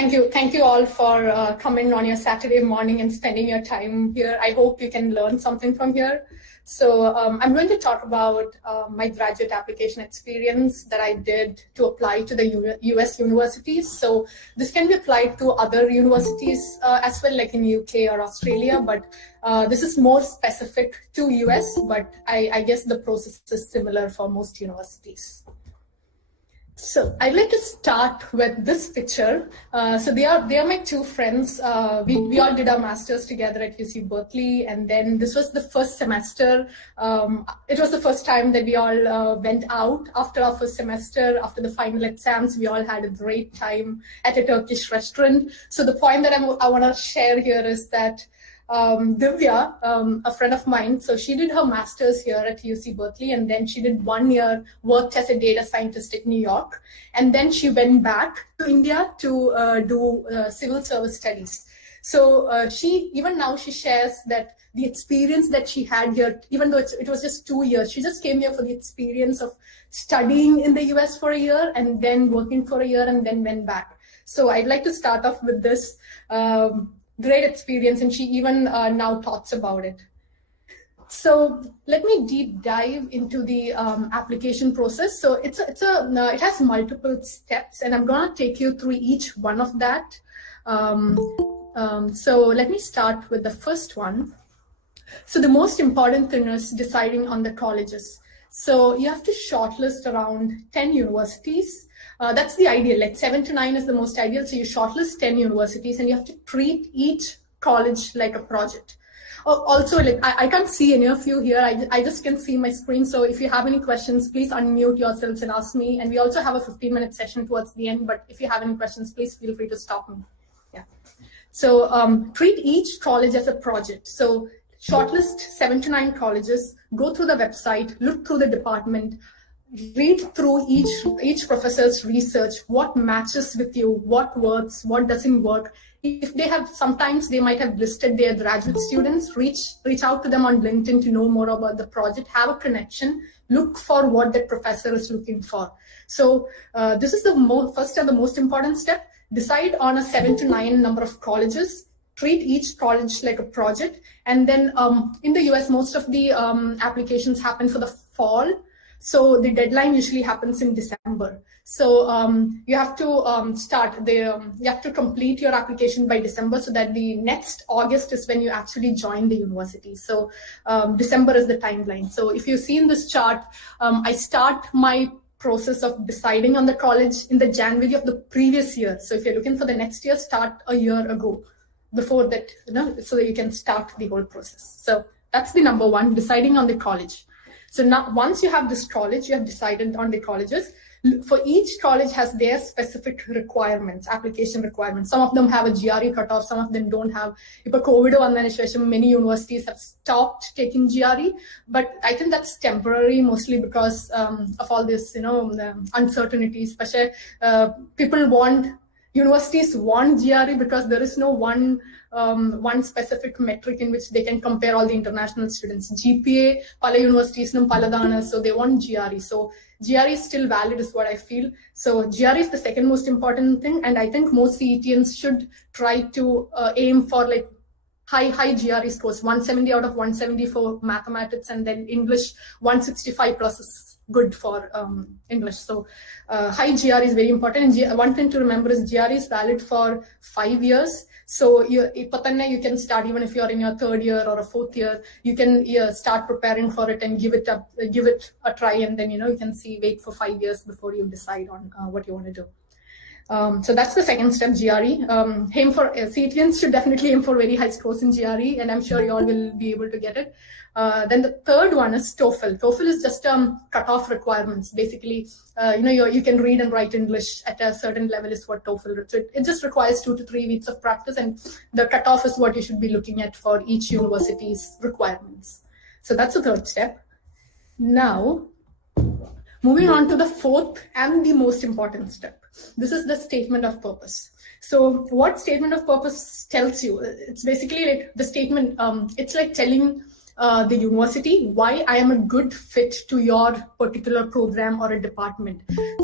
Thank you all for coming on your Saturday morning and spending your time here. I hope you can learn something from here. So I'm going to talk about my graduate application experience that I did to apply to the US universities. So this can be applied to other universities as well, like in UK or Australia, but this is more specific to US, but I guess the process is similar for most universities. So I'd like to start with this picture. So they are my two friends. We all did our masters together at UC Berkeley, and then this was the first semester. It was the first time that we all went out after our first semester. After the final exams, we all had a great time at a Turkish restaurant. So the point that I want to share here is that Divya, a friend of mine, so she did her master's here at UC Berkeley, and then she did 1 year, worked as a data scientist in New York, and then she went back to India to do civil service studies. So even now she shares that the experience that she had here, even though it was just 2 years, she just came here for the experience of studying in the US for a year and then working for a year and then went back. So I'd like to start off with this great experience, and she even now talks about it. So let me deep dive into the application process. So it has multiple steps, and I'm going to take you through each one of that. So let me start with the first one. So the most important thing is deciding on the colleges. So you have to shortlist around 10 universities. That's the ideal, like 7 to 9 is the most ideal. So you shortlist 10 universities and you have to treat each college like a project. Also, like I can't see any of you here. I just can see my screen. So if you have any questions, please unmute yourselves and ask me. And we also have a 15-minute session towards the end. But if you have any questions, please feel free to stop me. Yeah. So treat each college as a project. So shortlist 7 to 9 colleges, go through the website, look through the department, read through each professor's research, what matches with you, what works, what doesn't work. If they have, sometimes they might have listed their graduate students, reach out to them on LinkedIn to know more about the project, have a connection, look for what that professor is looking for. So this is the first and the most important step. Decide on a 7 to 9 number of colleges, treat each college like a project. And then in the US, most of the applications happen for the fall. So the deadline usually happens in December. So you have to you have to complete your application by December, so that the next August is when you actually join the university. So December is the timeline. So if you see in this chart, I start my process of deciding on the college in the January of the previous year. So if you're looking for the next year, start a year ago, before that, so that you can start the whole process. So that's the number one, deciding on the college. So now, once you have this college, you have decided on the colleges. For each college has their specific requirements, application requirements. Some of them have a GRE cutoff, some of them don't have. If COVID many universities have stopped taking GRE, but I think that's temporary, mostly because of all this, uncertainties. Universities want GRE because there is no one specific metric in which they can compare all the international students. Gpa, pala universities num paladana, so they want GRE. So GRE is still valid, is what I feel. So GRE is the second most important thing, and I think most CETians should try to aim for like high GRE scores, 170 out of 170 for mathematics, and then English 165 plus is good for English. So high GRE is very important. And one thing to remember is GRE is valid for 5 years. So you can start, even if you're in your 3rd year or a 4th year, you can start preparing for it and give it a try, and then you can wait for 5 years before you decide on what you want to do. So that's the second step, GRE. Aim for CETians should definitely aim for very high scores in GRE, and I'm sure you all will be able to get it. Then the third one is Toefl. Toefl is just cutoff requirements. Basically, you can read and write English at a certain level is what Toefl is. So it just requires 2 to 3 weeks of practice, and the cutoff is what you should be looking at for each university's requirements. So that's the third step. Now, moving on to the fourth and the most important step. This is the statement of purpose. So what statement of purpose tells you? It's basically like the statement, it's like telling the university why I am a good fit to your particular program or a department.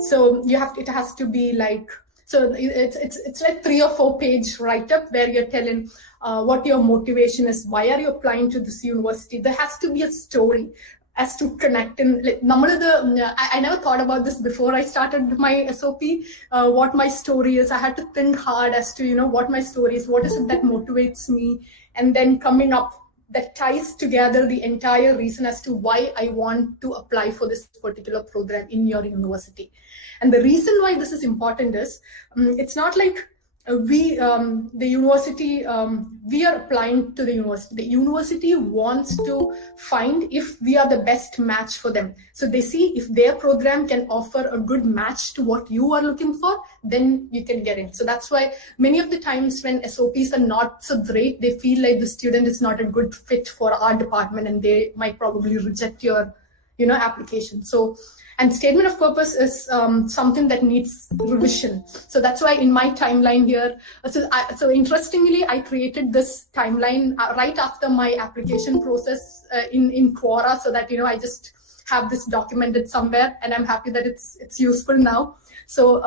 So it has to be like So it's like 3 or 4 page write-up where you're telling what your motivation is, why are you applying to this university. There has to be a story as to connect. And like, I never thought about this before I started my SOP, what my story is. I had to think hard as to, what my story is, what is it that motivates me, and then coming up that ties together the entire reason as to why I want to apply for this particular program in your university. And the reason why this is important is, it's not like the university, we are applying to the university. The university wants to find if we are the best match for them. So they see if their program can offer a good match to what you are looking for, then you can get in. So that's why many of the times when SOPs are not so great, they feel like the student is not a good fit for our department and they might probably reject your, application. So, and statement of purpose is something that needs revision. So that's why in my timeline here, so interestingly, I created this timeline right after my application process in Quora, so that, I just have this documented somewhere, and I'm happy that it's useful now. So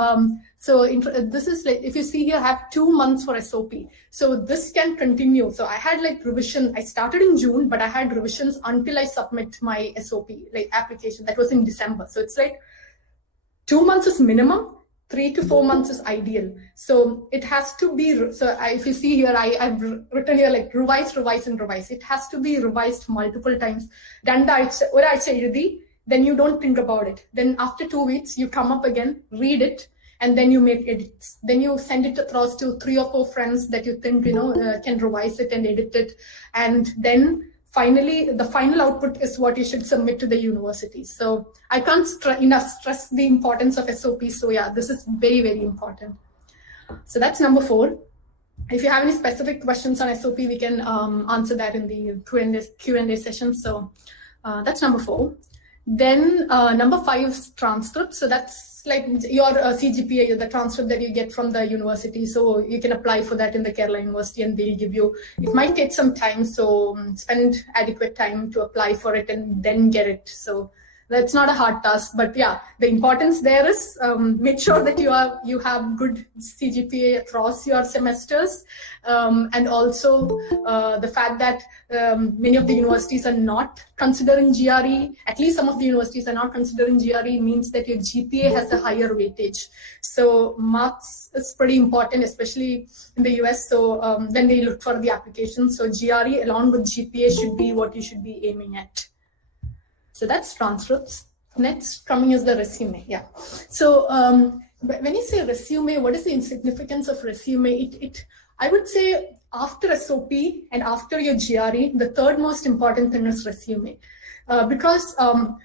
this is like, if you see here, I have 2 months for SOP. So this can continue. So I had like revision. I started in June, but I had revisions until I submit my SOP, like application. That was in December. So it's like 2 months is minimum, 3 to 4 months is ideal. So it has to be, so if you see here, I've written here like revise. It has to be revised multiple times. Then you don't think about it. Then after 2 weeks, you come up again, read it, and then you make edits. Then you send it across to 3 or 4 friends that you think, can revise it and edit it. And then finally, the final output is what you should submit to the university. So I can't stress the importance of SOP. So yeah, this is very, very important. So that's number 4. If you have any specific questions on SOP, we can answer that in the Q&A session. So that's number 4. Then number 5 is transcript. So that's like your Cgpa, the transcript that you get from the university. So you can apply for that in the Kerala University and they'll give you, it might take some time. So spend adequate time to apply for it and then get it. So that's not a hard task, but yeah, the importance there is make sure that you have good Cgpa across your semesters, and also the fact that many of the universities are not considering GRE. At least some of the universities are not considering GRE, means that your GPA has a higher weightage. So marks is pretty important, especially in the US. So when they look for the application, so GRE along with GPA should be what you should be aiming at. So that's transcripts. Next coming is the resume. Yeah. So when you say resume, what is the significance of resume? I would say after SOP and after your GRE, the third most important thing is resume, because when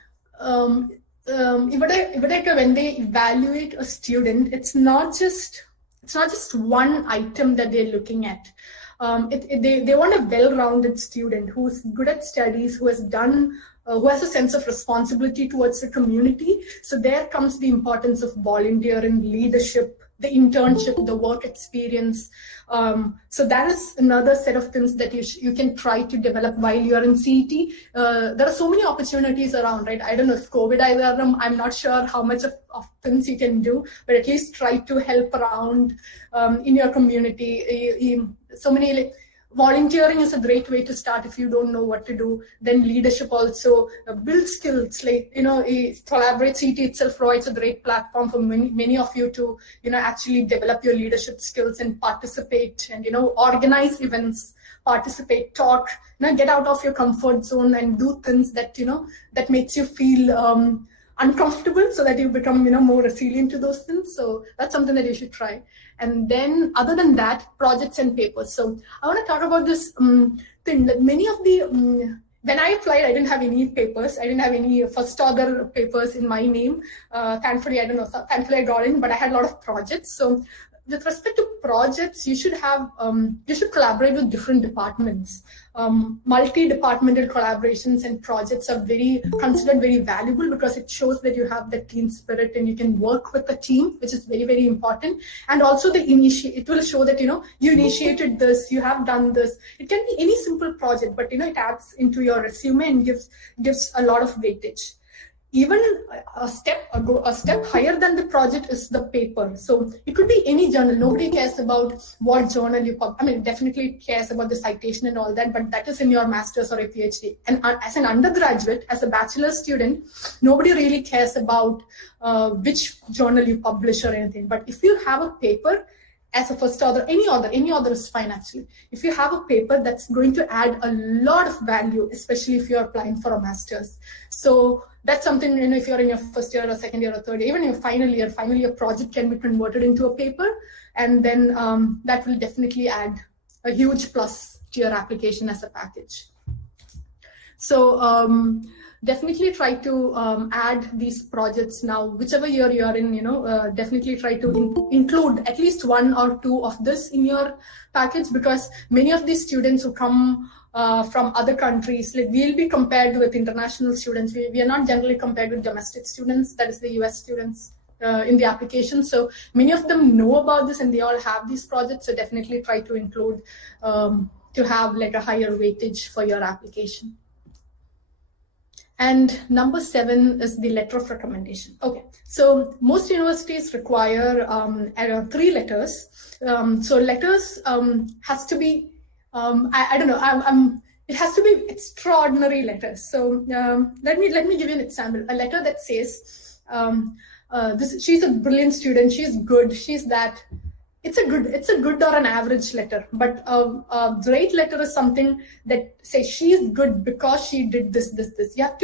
they evaluate a student, it's not just one item that they're looking at. They want a well-rounded student who's good at studies, who has a sense of responsibility towards the community. So there comes the importance of volunteering, leadership, the internship, the work experience. So that is another set of things that you can try to develop while you're in CET. There are so many opportunities around, right? I don't know if COVID either. I'm not sure how much of things you can do, but at least try to help around in your community. So many volunteering is a great way to start if you don't know what to do. Then leadership also, build skills, collaborate. CET itself provides a great platform for many of you to, actually develop your leadership skills and participate and, organize events, participate, talk, get out of your comfort zone and do things that, that makes you feel uncomfortable, so that you become, more resilient to those things. So that's something that you should try. And then other than that, projects and papers. So I want to talk about this thing that many of the, when I applied, I didn't have any papers. I didn't have any first order papers in my name. Thankfully, thankfully I got in, but I had a lot of projects. So with respect to projects, you should collaborate with different departments. Multi-departmental collaborations and projects are considered very valuable, because it shows that you have that team spirit and you can work with the team, which is very, very important. And also it will show that, you initiated this, you have done this. It can be any simple project, but, it adds into your resume and gives a lot of weightage. even a step higher than the project is the paper. So it could be any journal. Nobody cares about what journal you publish. I mean, definitely cares about the citation and all that, but that is in your master's or a PhD. And as an undergraduate, as a bachelor's student, nobody really cares about which journal you publish or anything. But if you have a paper, as a first author, any author is fine actually. If you have a paper, that's going to add a lot of value, especially if you're applying for a master's. So that's something, if you're in your first year or second year or third year, even your final year project can be converted into a paper. And then that will definitely add a huge plus to your application as a package. So definitely try to add these projects now, whichever year you're in, definitely try to include at least 1 or 2 of this in your package, because many of these students who come from other countries, like we'll be compared with international students. We are not generally compared with domestic students, that is the US students in the application. So many of them know about this and they all have these projects. So definitely try to include to have like a higher weightage for your application. And number 7 is the letter of recommendation. Okay, so most universities require 3 letters. So letters has to be, I don't know, it has to be extraordinary letters. So let me give you an example. A letter that says, she's a brilliant student, she's good, she's that. It's a good or an average letter, but a great letter is something that says she's good because she did this. You have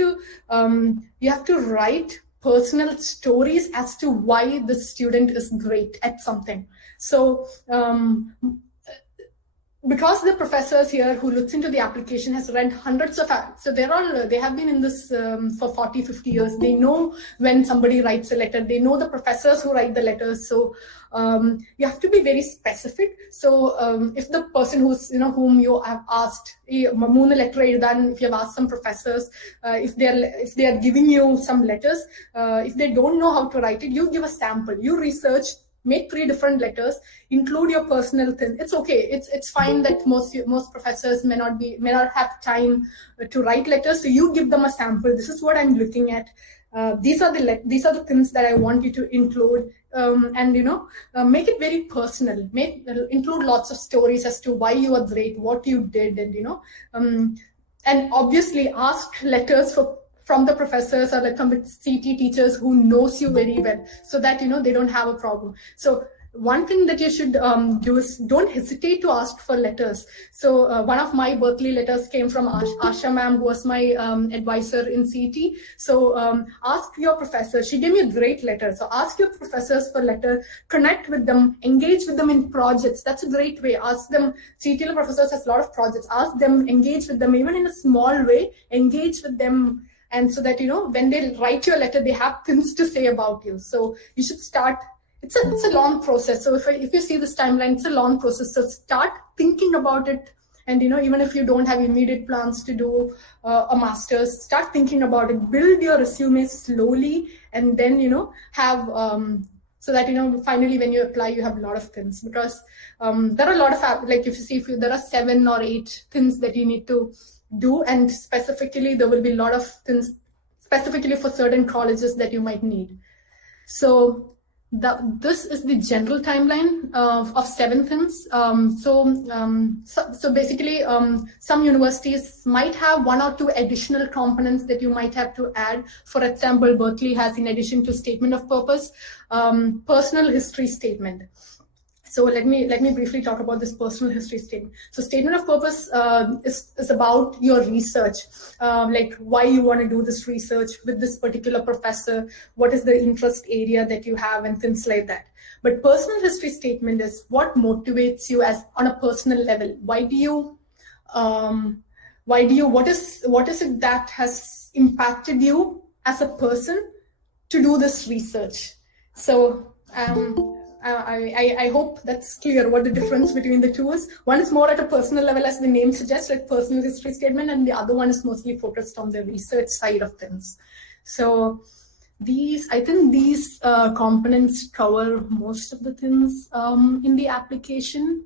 to write personal stories as to why the student is great at something. So because the professors here who looks into the application has read hundreds of, so they have been in this for 40, 50 years. They know when somebody writes a letter, they know the professors who write the letters. So you have to be very specific. So if the person whom you have asked, if you have asked some professors, if they are giving you some letters, if they don't know how to write it, you give a sample, you research, make 3 different letters, include your personal thing. It's okay. It's fine that most professors may not have time to write letters. So you give them a sample. This is what I'm looking at. These are the things that I want you to include, and make it very personal. Include lots of stories as to why you are great, what you did, and and obviously ask letters from the professors or from the CT teachers who knows you very well, so that they don't have a problem. So one thing that you should do is don't hesitate to ask for letters. So one of my Berkeley letters came from Asha ma'am, who was my advisor in CT. So ask your professor. She gave me a great letter. So ask your professors for letter, connect with them, engage with them in projects. That's a great way. Ask them. CT professors has a lot of projects. Ask them, engage with them, even in a small way, engage with them. And so that, when they write you a letter, they have things to say about you. So you should start. It's a long process. So if you see this timeline, it's a long process. So start thinking about it. And, even if you don't have immediate plans to do a master's, start thinking about it. Build your resume slowly, and then, have, so that, finally when you apply, you have a lot of things. Because there are a lot of, like if there are 7 or 8 things that you need to do, and specifically there will be a lot of things specifically for certain colleges that you might need. So this is the general timeline of 7 things. So basically some universities might have 1 or 2 additional components that you might have to add. For example, Berkeley has, in addition to statement of purpose, personal history statement. So let me briefly talk about this personal history statement. So statement of purpose is about your research, like why you want to do this research with this particular professor, what is the interest area that you have, and things like that. But personal history statement is what motivates you as on a personal level. What is it that has impacted you as a person to do this research? So I hope that's clear what the difference between the 2 is. One is more at a personal level, as the name suggests, like personal history statement, and the other one is mostly focused on the research side of things. So I think these components cover most of the things in the application.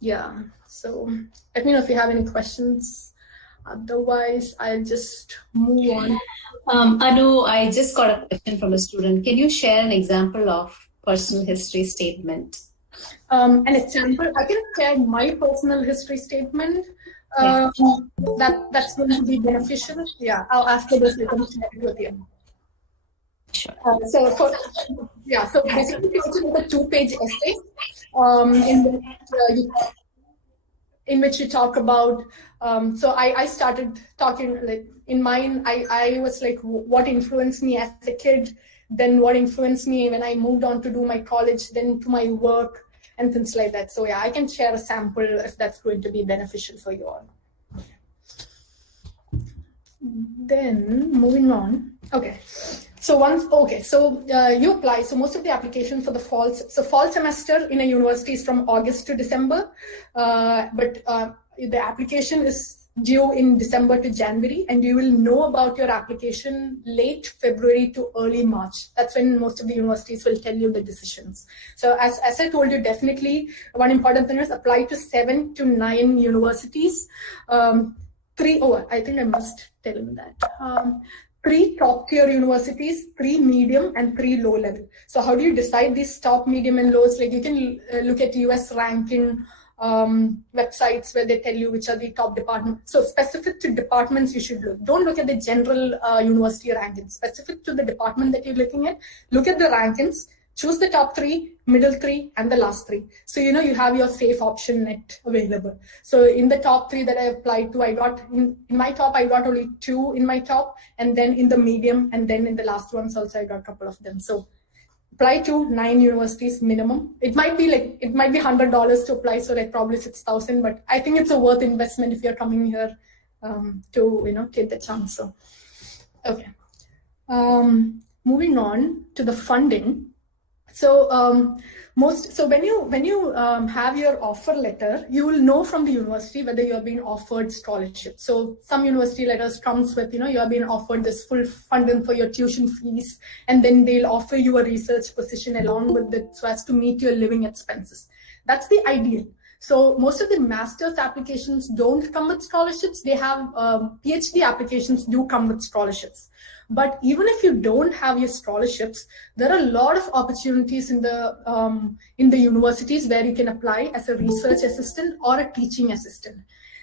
Yeah, so let me know if you have any questions. Otherwise, I'll just move on. Anu, I just got a question from a student. Can you share an example of personal history statement? An example, I can share my personal history statement. That's going to be beneficial. Yeah, after this, I can share it with you. Sure. So basically, it's also a 2-page essay in which you talk about. So I started talking, like in mine, I was like, what influenced me as a kid, then what influenced me when I moved on to do my college, then to my work and things like that. So yeah, I can share a sample if that's going to be beneficial for you all. Then moving on. Okay. So you apply. So most of the application for the fall semester in a university is from August to December, but the application is due in December to January, and you will know about your application late February to early March. That's when most of the universities will tell you the decisions. So as I told you, definitely one important thing is apply to 7 to 9 universities. I think I must tell him that. 3 top tier universities, 3 medium, and 3 low level. So how do you decide these top, medium, and lows? Like you can look at US ranking websites where they tell you which are the top departments. So specific to departments, you should look. Don't look at the general university rankings. Specific to the department that you're looking at, look at the rankings. Choose the top 3, middle 3, and the last 3. So you have your safe option net available. So in the top 3 that I applied to, I got in my top, I got only 2 in my top, and then in the medium, and then in the last ones also I got a couple of them. So apply to 9 universities minimum. It might be $100 to apply, so like probably 6,000. But I think it's a worth investment if you're coming here to take the chance. So okay, moving on to the funding. So when you have your offer letter, you will know from the university whether you are being offered scholarship. So some university letters comes with you are being offered this full funding for your tuition fees, and then they'll offer you a research position along with it so as to meet your living expenses. That's the ideal. So most of the master's applications don't come with scholarships. They have PhD applications do come with scholarships. But even if you don't have your scholarships, there are a lot of opportunities in the universities where you can apply as a research assistant or a teaching assistant.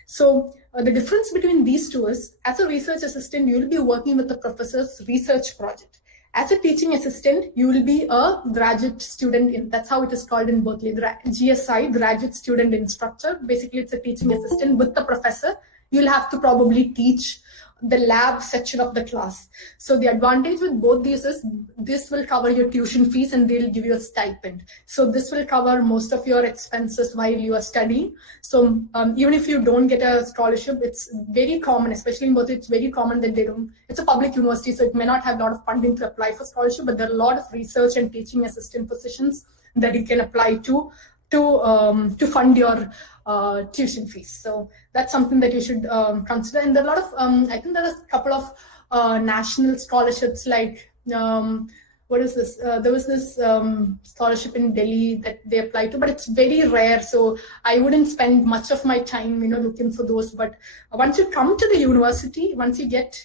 So the difference between these two is, as a research assistant, you will be working with the professor's research project. As a teaching assistant, you will be a graduate student that's how it is called in Berkeley, GSI, graduate student instructor. Basically, it's a teaching assistant with the professor. You'll have to probably teach the lab section of the class. So the advantage with both these is this will cover your tuition fees and they'll give you a stipend. So this will cover most of your expenses while you are studying. So even if you don't get a scholarship, it's very common, especially in Berkeley, it's very common that it's a public university, so it may not have a lot of funding to apply for scholarship, but there are a lot of research and teaching assistant positions that you can apply to fund your tuition fees. So that's something that you should consider. And there are a lot of, I think there are a couple of national scholarships, like, what is this? There was this scholarship in Delhi that they applied to, but it's very rare. So I wouldn't spend much of my time, looking for those. But once you come to the university, once you get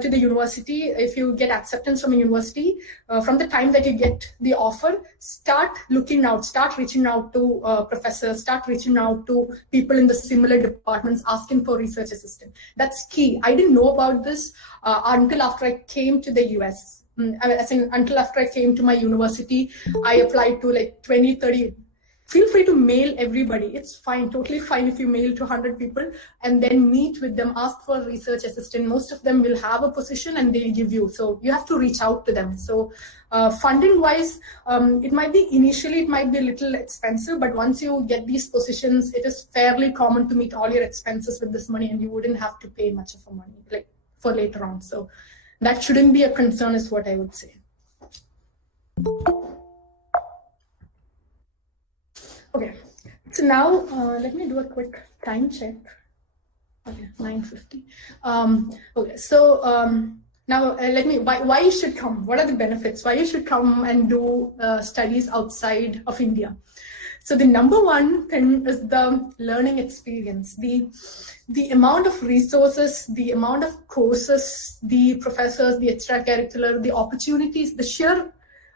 to the university, if you get acceptance from a university, from the time that you get the offer, start reaching out to professors, start reaching out to people in the similar departments, asking for research assistant. That's key. I didn't know about this until after I came to the US. Until after I came to my university, I applied to like 20, 30. Feel free to mail everybody. It's fine, totally fine if you mail to 100 people and then meet with them, ask for a research assistant. Most of them will have a position and they'll give you. So you have to reach out to them. So funding wise, it might be a little expensive, but once you get these positions, it is fairly common to meet all your expenses with this money and you wouldn't have to pay much of a money like for later on. So that shouldn't be a concern is what I would say. Okay, so now let me do a quick time check. Okay, 9:50. Okay, so now why you should come? What are the benefits? Why you should come and do studies outside of India? So the number one thing is the learning experience, the amount of resources, the amount of courses, the professors, the extracurricular, the opportunities, the sheer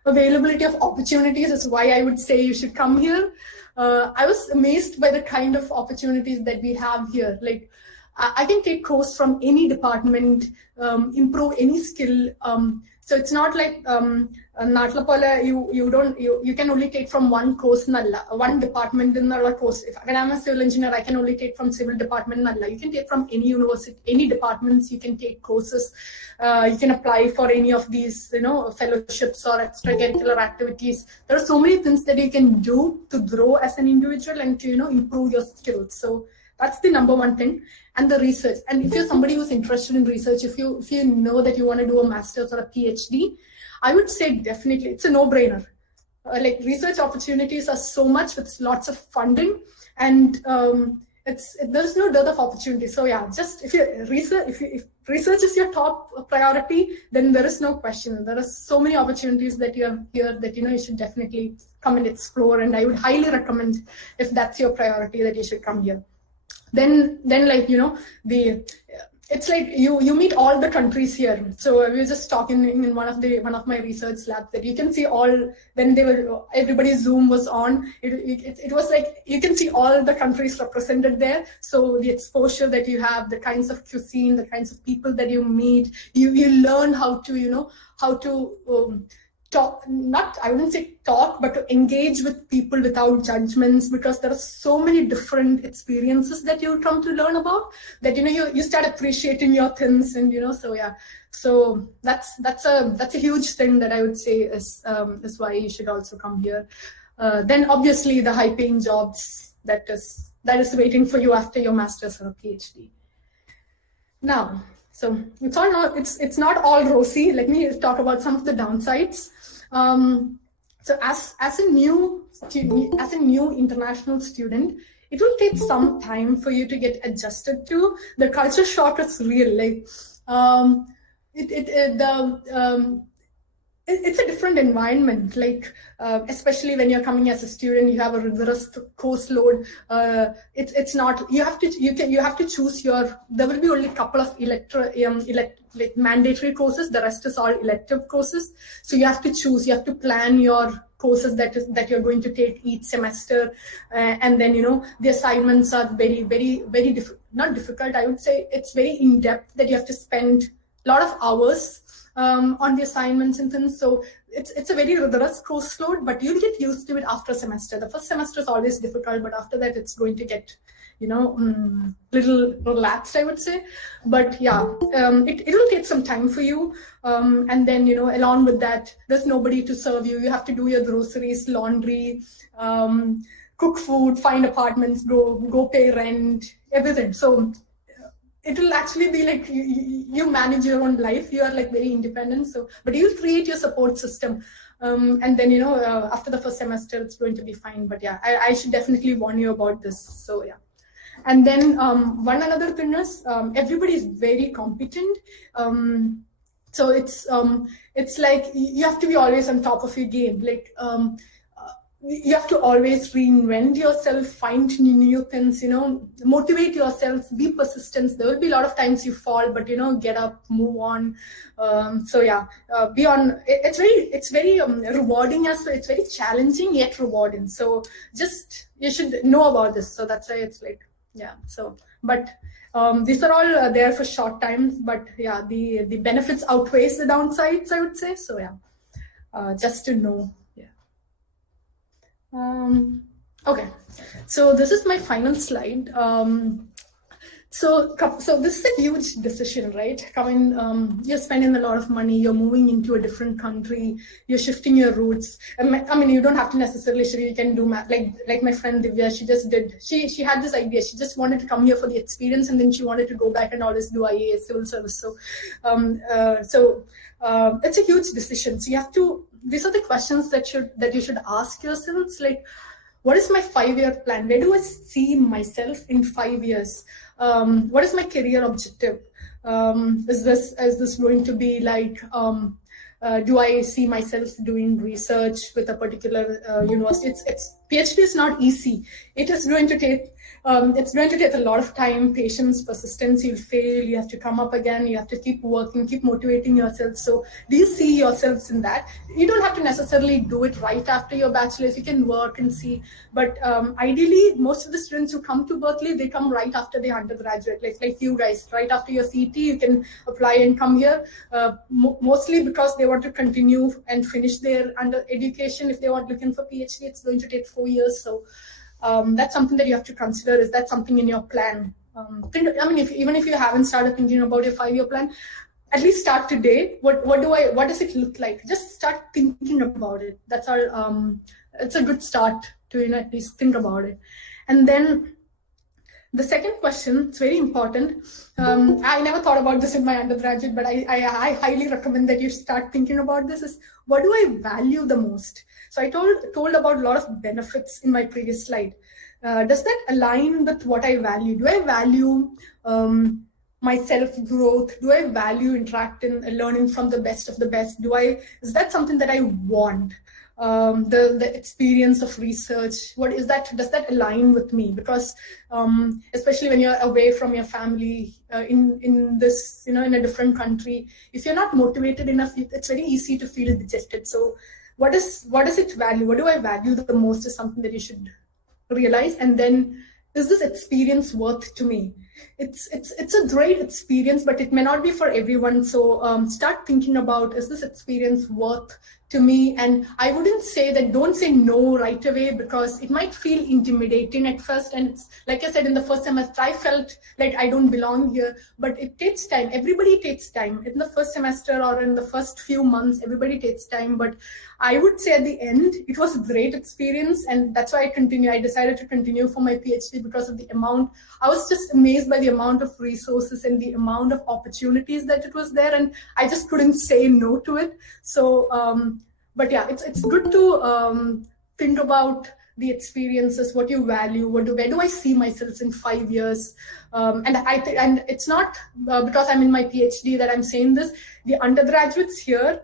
availability of opportunities is why I would say you should come here. I was amazed by the kind of opportunities that we have here. Like, I can take course from any department, improve any skill. So it's not like Natlapala, you can only take from one course, one department in the course. If I'm a civil engineer, I can only take from civil department. You can take from any university, any departments. You can take courses. You can apply for any of these, fellowships or extracurricular activities. There are so many things that you can do to grow as an individual and to improve your skills. So that's the number one thing. And the research. And if you're somebody who's interested in research, if you know that you want to do a master's or a PhD, I would say definitely it's a no-brainer. Like, research opportunities are so much with lots of funding, and there's no dearth of opportunity. So yeah, just if research is your top priority, then there is no question. There are so many opportunities that you have here that you should definitely come and explore. And I would highly recommend, if that's your priority, that you should come here. Then it's like you meet all the countries here. So we were just talking in one of my research labs that you can see all, when everybody's Zoom was on, it was like you can see all the countries represented there. So the exposure that you have, the kinds of cuisine, the kinds of people that you meet, you learn how to talk, I wouldn't say talk, but to engage with people without judgments, because there are so many different experiences that you come to learn about that, you start appreciating your things. And, so yeah, so that's a huge thing that I would say is why you should also come here. Then obviously the high paying jobs that is waiting for you after your master's or a PhD. Now, so it's not all rosy. Let me talk about some of the downsides. So as a new international student, it will take some time for you to get adjusted to. The culture shock is real. Like, it's a different environment. Like, especially when you're coming as a student, you have a rigorous course load. It's not, you have to choose there will be only a couple of like mandatory courses. The rest is all elective courses. So you have to choose, you have to plan your courses that you're going to take each semester. And then, the assignments are very, very, very not difficult. I would say it's very in-depth, that you have to spend a lot of hours on the assignments and things. So it's a very rigorous course load, but you'll get used to it after a semester. The first semester is always difficult, but after that it's going to get, little relaxed, I would say. But yeah, it will take some time for you. And then, along with that, there's nobody to serve you. You have to do your groceries, laundry, cook food, find apartments, go pay rent, everything. So it will actually be like you manage your own life. You are like very independent. So, but you'll create your support system. And then, after the first semester, it's going to be fine. But yeah, I should definitely warn you about this. So yeah. And then one another thing is everybody is very competent. So it's like you have to be always on top of your game. Like, you have to always reinvent yourself, find new things, motivate yourself, be persistent. There will be a lot of times you fall, but get up, move on. So yeah, it's very rewarding as well. It's very challenging yet rewarding. So just, you should know about this. So that's why it's like, yeah. So, but these are all there for short times, but yeah, the benefits outweighs the downsides, I would say. So yeah, just to know. Okay, so this is my final slide. So this is a huge decision, right? You're spending a lot of money, you're moving into a different country, you're shifting your roots. I mean, you don't have to necessarily, you can do math. Like my friend Divya, she had this idea. She just wanted to come here for the experience, and then she wanted to go back and always do IAS, civil service. So, it's a huge decision. So these are the questions that you should ask yourselves. Like, what is my 5-year plan? Where do I see myself in 5 years? What is my career objective? Is this going to be like, do I see myself doing research with a particular university? PhD is not easy. It is going to take it's going to take a lot of time, patience, persistence. You'll fail. You have to come up again. You have to keep working, keep motivating yourself. So, do you see yourselves in that? You don't have to necessarily do it right after your bachelor's. You can work and see. But ideally, most of the students who come to Berkeley, they come right after their undergraduate, like you guys. Right after your CT, you can apply and come here. Mostly because they want to continue and finish their under education. If they want looking for PhD, it's going to take 4 years. So. That's something that you have to consider. Is that something in your plan? Even if you haven't started thinking about your 5-year plan, at least start today. What does it look like? Just start thinking about it. That's our it's a good start to at least think about it. And then the second question, it's very important. I never thought about this in my undergraduate, but I highly recommend that you start thinking about this, is what do I value the most? So I told about a lot of benefits in my previous slide. Does that align with what I value? Do I value my self-growth? Do I value interacting, learning from the best of the best? Is that something that I want? The experience of research, does that align with me? Because especially when you're away from your family in this, in a different country, if you're not motivated enough, it's very easy to feel dejected. So what is it value? What do I value the most is something that you should realize. And then, is this experience worth to me? It's a great experience, but it may not be for everyone. So start thinking about, is this experience worth to me? And I wouldn't say that, don't say no right away, because it might feel intimidating at first. And it's like I said, in the first semester, I felt like I don't belong here, but it takes time. Everybody takes time in the first semester or in the first few months, everybody takes time. But I would say at the end, it was a great experience. And that's why I decided to continue for my PhD, because of the amount. I was just amazed by the amount of resources and the amount of opportunities that it was there. And I just couldn't say no to it. So, but yeah, it's good to think about the experiences, what you value, where do I see myself in 5 years? And it's not because I'm in my PhD that I'm saying this. The undergraduates here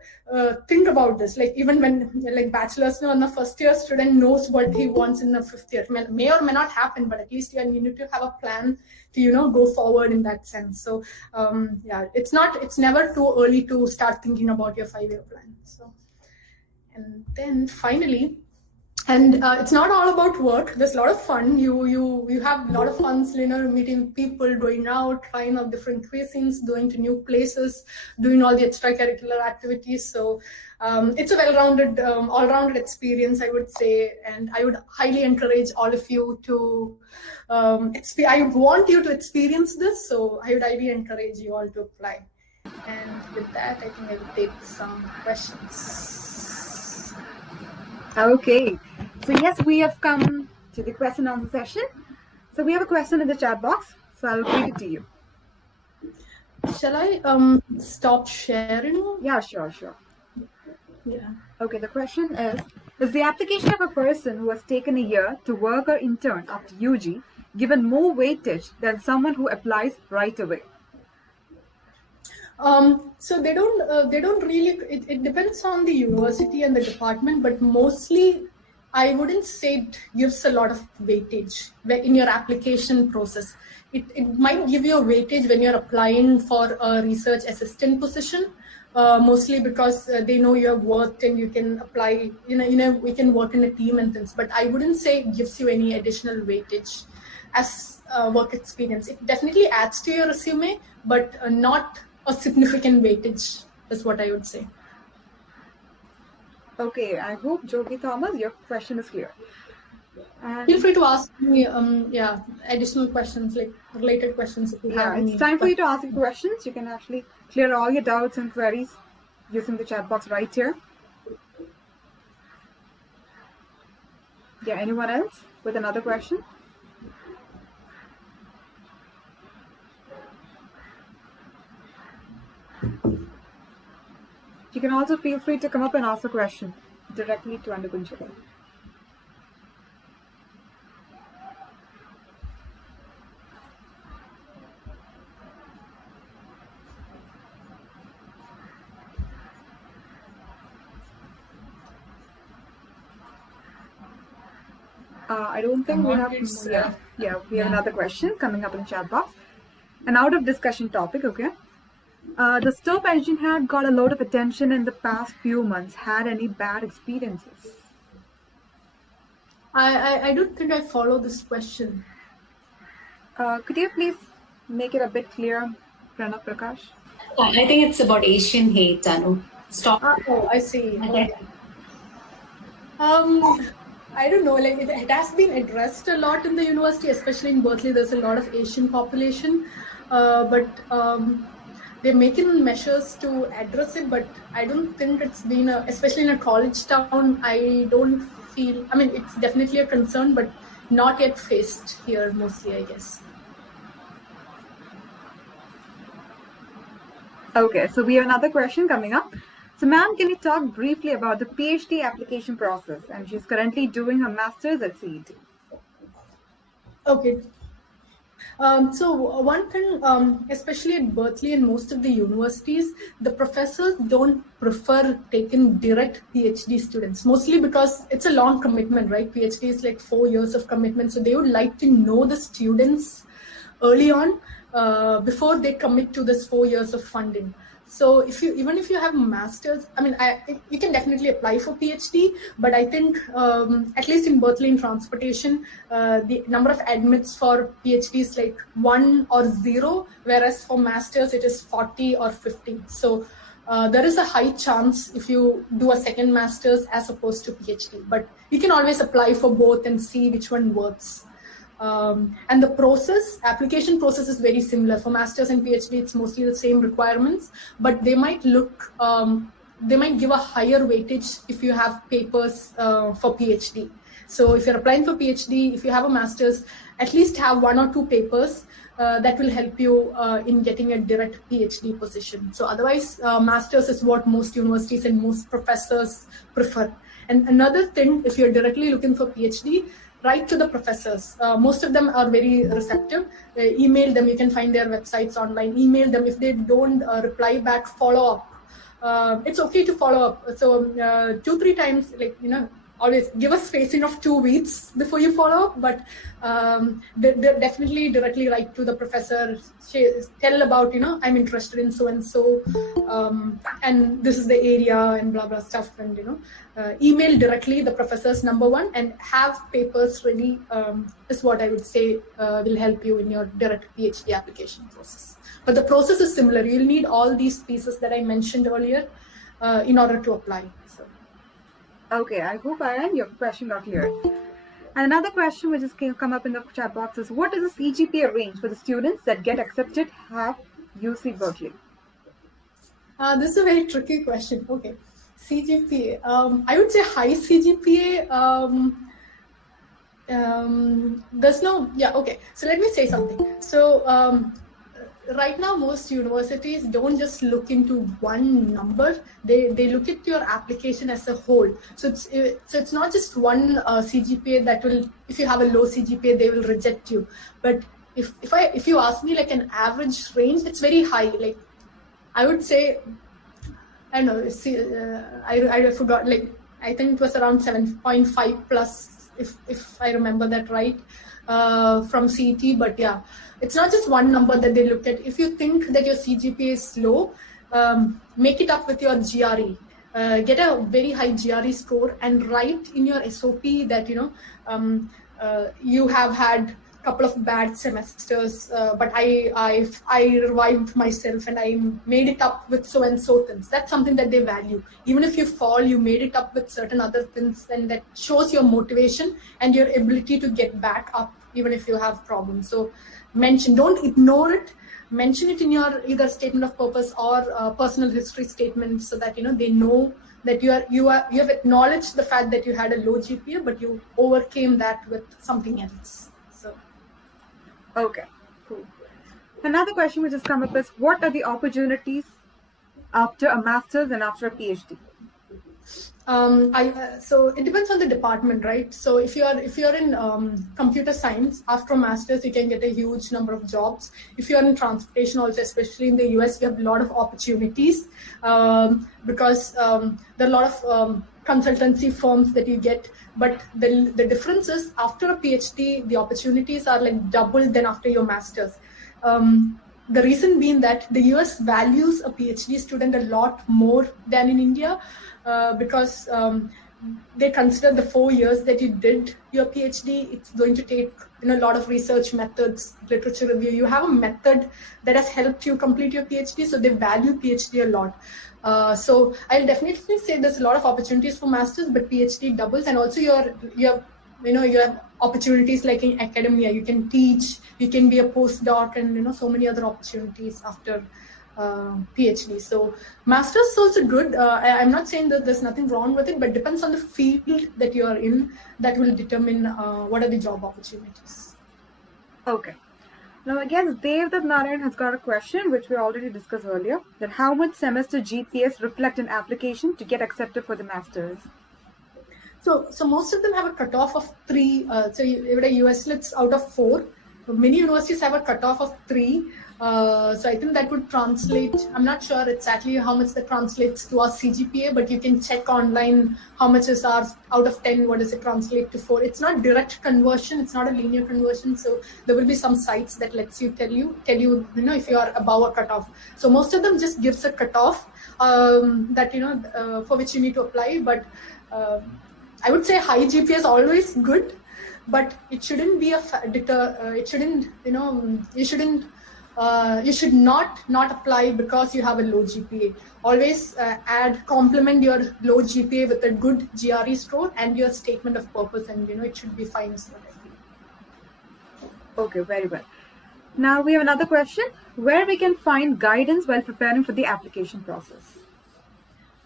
think about this. Like even when bachelor's on the first year student knows what he wants in the 5th year. May or may not happen, but at least you need to have a plan to go forward in that sense. So yeah, it's never too early to start thinking about your 5-year plan. So. And then finally, and it's not all about work. There's a lot of fun. You have a lot of fun, meeting people, going out, trying out different cuisines, going to new places, doing all the extracurricular activities. So it's a well-rounded, all-rounded experience, I would say. And I would highly encourage all of you to, I want you to experience this. So I would highly encourage you all to apply. And with that, I think I will take some questions. Okay, so yes, we have come to the question and answer session. So we have a question in the chat box, so I'll read it to you. Shall I stop sharing? Yeah, sure. Yeah. Okay, the question is the application of a person who has taken a year to work or intern after UG given more weightage than someone who applies right away? So they don't really, it depends on the university and the department, but mostly I wouldn't say it gives a lot of weightage in your application process. It might give you a weightage when you're applying for a research assistant position, mostly because they know your worth and you can apply, we can work in a team and things, but I wouldn't say it gives you any additional weightage as work experience. It definitely adds to your resume, but not a significant weightage is what I would say. Okay, I hope, Jogi Thomas, your question is clear. And feel free to ask me additional questions, like related questions if you have any. It's time for you to ask your questions. You can actually clear all your doubts and queries using the chat box right here. Yeah, anyone else with another question? You can also feel free to come up and ask a question directly to Anu Kuncheria. I don't think Come we on, have. kids. We have another question coming up in the chat box. An out of discussion topic, okay? The stove engine had got a lot of attention in the past few months. Had any bad experiences? I don't think I follow this question. Could you please make it a bit clearer, Pranav Prakash? I think it's about Asian hate, Anu. Stop. Oh, I see. Okay. I don't know, like it has been addressed a lot in the university, especially in Berkeley. There's a lot of Asian population, but they're making measures to address it. But I don't think it's been, especially in a college town. I don't feel. I mean, it's definitely a concern, but not yet faced here. Mostly, I guess. Okay, so we have another question coming up. So, ma'am, can you talk briefly about the PhD application process? And she's currently doing her master's at CET. Okay. So one thing, especially at Berkeley and most of the universities, the professors don't prefer taking direct PhD students, mostly because it's a long commitment, right? PhD is like 4 years of commitment. So they would like to know the students early on before they commit to this 4 years of funding. So even if you have a master's, I mean, you can definitely apply for PhD, but I think at least in Berkeley in transportation, the number of admits for PhD is like 1 or 0, whereas for masters it is 40 or 50. So there is a high chance if you do a second master's as opposed to PhD, but you can always apply for both and see which one works. And the application process is very similar. For masters and PhD, it's mostly the same requirements, but they might they might give a higher weightage if you have papers for PhD. So if you're applying for PhD, if you have a master's, at least have 1 or 2 papers that will help you in getting a direct PhD position. So otherwise, master's is what most universities and most professors prefer. And another thing, if you're directly looking for PhD, write to the professors. Most of them are very receptive. Email them. You can find their websites online. Email them. If they don't reply back, follow up. It's okay to follow up. So 2-3 times, always give a spacing of 2 weeks before you follow up, but they definitely directly write to the professor, tell about, I'm interested in so-and-so, and this is the area and blah, blah stuff, and, email directly the professors, number 1, and have papers ready is what I would say will help you in your direct PhD application process. But the process is similar. You'll need all these pieces that I mentioned earlier in order to apply. Okay, I hope your question got clear. And another question which has come up in the chat box is, what is the Cgpa range for the students that get accepted at UC Berkeley? This is a very tricky question. Okay, Cgpa. I would say high Cgpa. There's no, okay. So let me say something. So right now, most universities don't just look into one number. They look at your application as a whole. So it's not just one Cgpa that will, if you have a low Cgpa, they will reject you. But if you ask me like an average range, it's very high. Like I would say, I don't know. I forgot. Like I think it was around 7.5 plus, if I remember that right, from CET. But yeah. It's not just one number that they look at. If you think that your Cgpa is low, make it up with your GRE. Get a very high GRE score and write in your SOP that you have had a couple of bad semesters, but I revived myself and I made it up with so and so things. That's something that they value. Even if you fall, you made it up with certain other things, and that shows your motivation and your ability to get back up even if you have problems. So don't ignore it. Mention it in your either statement of purpose or personal history statement, so that they know that you have acknowledged the fact that you had a low GPA, but you overcame that with something else. So okay, cool. Another question which has come up is, what are the opportunities after a master's and after a PhD? So it depends on the department, right? So if you're in computer science, after masters you can get a huge number of jobs. If you're in transportation, also especially in the US, you have a lot of opportunities because there are a lot of consultancy firms that you get. But the difference is after a PhD, the opportunities are like double than after your masters. The reason being that the US values a PhD student a lot more than in India because they consider the 4 years that you did your PhD, it's going to take a lot of research methods, literature review. You have a method that has helped you complete your PhD, so they value PhD a lot. So I'll definitely say there's a lot of opportunities for masters, but PhD doubles, and also you have opportunities like in academia. You can teach, you can be a postdoc, and so many other opportunities after PhD. So masters is also good. I'm not saying that there's nothing wrong with it, but depends on the field that you are in that will determine what are the job opportunities. Okay. Now I guess Devdutt Narayan has got a question which we already discussed earlier, that how much semester GPAs reflect an application to get accepted for the masters? So most of them have a cutoff of 3. So US lets out of 4. Many universities have a cutoff of 3. So I think that would translate. I'm not sure exactly how much that translates to our Cgpa, but you can check online how much is ours out of 10. What does it translate to 4? It's not direct conversion. It's not a linear conversion. So there will be some sites that lets you tell you if you are above a cutoff. So most of them just gives a cutoff that for which you need to apply, but. I would say high GPA is always good, but it shouldn't be a it shouldn't, you should not apply because you have a low GPA. Always complement your low GPA with a good GRE score and your statement of purpose, and it should be fine. Is what I feel. Okay, very well. Now we have another question: where we can find guidance while preparing for the application process?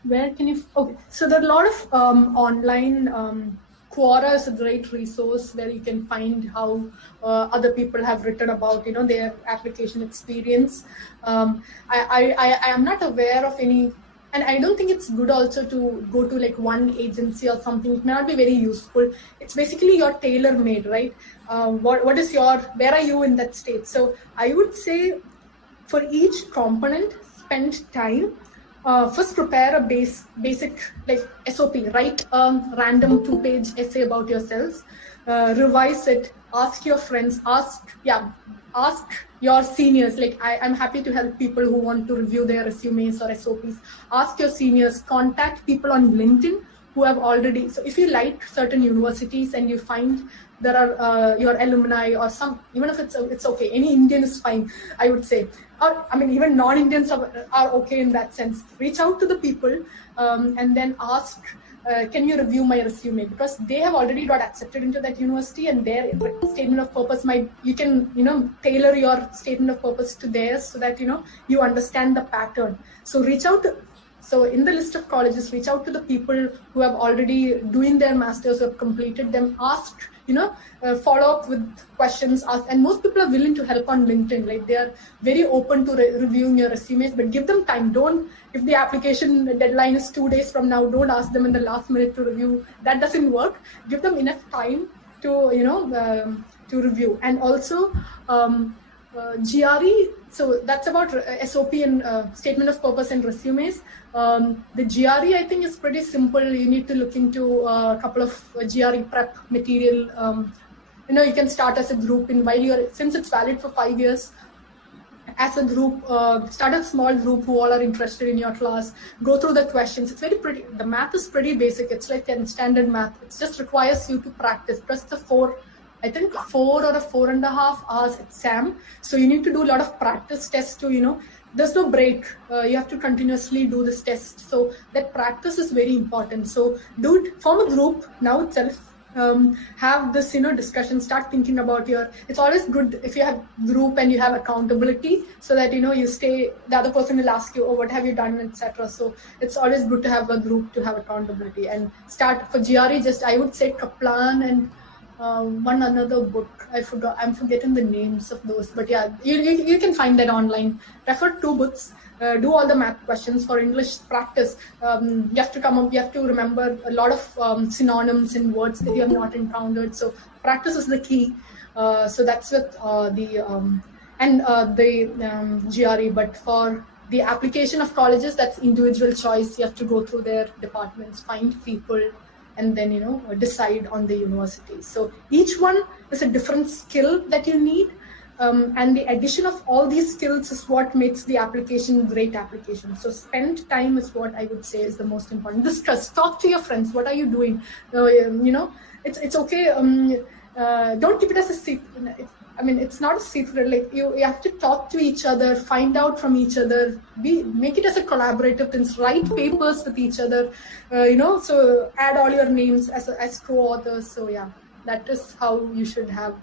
Where can you? Okay, so there are a lot of online. Quora is a great resource where you can find how other people have written about their application experience. I am not aware of any, and I don't think it's good also to go to like one agency or something. It may not be very useful. It's basically your tailor-made, right? What is where are you in that state? So I would say for each component, spend time. First prepare a basic like SOP, write a random 2-page essay about yourselves, revise it, ask your friends, ask your seniors. Like I'm happy to help people who want to review their resumes or SOPs. Ask your seniors, contact people on LinkedIn who have already, so if you like certain universities and you find there are your alumni or some, even if it's okay, any Indian is fine, I would say. Or even non-Indians are okay in that sense. Reach out to the people and then ask, can you review my resume? Because they have already got accepted into that university, and their statement of purpose you can tailor your statement of purpose to theirs so that you understand the pattern. So reach out to, so in the list of colleges, reach out to the people who have already doing their masters, who have completed them. Ask, follow up with questions. Ask, and most people are willing to help on LinkedIn. Like they are very open to reviewing your resumes, but give them time. Don't, if the application deadline is 2 days from now, don't ask them in the last minute to review. That doesn't work. Give them enough time to to review. And also GRE, so that's about SOP and statement of purpose and resumes. The GRE, I think, is pretty simple. You need to look into a couple of GRE prep material. You can start as a group since it's valid for 5 years. As a group, start a small group who all are interested in your class. Go through the questions. It's very pretty. The math is pretty basic. It's like standard math. It just requires you to practice. Plus the 4 or 4.5 hours exam. So you need to do a lot of practice tests to, there's no break. You have to continuously do this test. So that practice is very important. So form a group now itself. Have this, discussion, start thinking about it's always good if you have group and you have accountability so that, you stay, the other person will ask you, oh, what have you done, etc. So it's always good to have a group to have accountability and start for GRE. I would say Kaplan and one another book. I'm forgetting the names of those, but yeah, you can find that online. Refer 2 books. Do all the math questions for English practice. You have to you have to remember a lot of synonyms and words that you have not encountered. So practice is the key. So that's with the GRE. But for the application of colleges, that's individual choice. You have to go through their departments, find people, and then decide on the university. So each one is a different skill that you need. And the addition of all these skills is what makes the application great application. So spend time is what I would say is the most important. Discuss, talk to your friends. What are you doing? It's okay. Don't keep it as a secret. It's not a secret. Like you have to talk to each other, find out from each other. Make it as a collaborative thing. Write papers with each other. So add all your names as co-authors. So yeah, that is how you should have.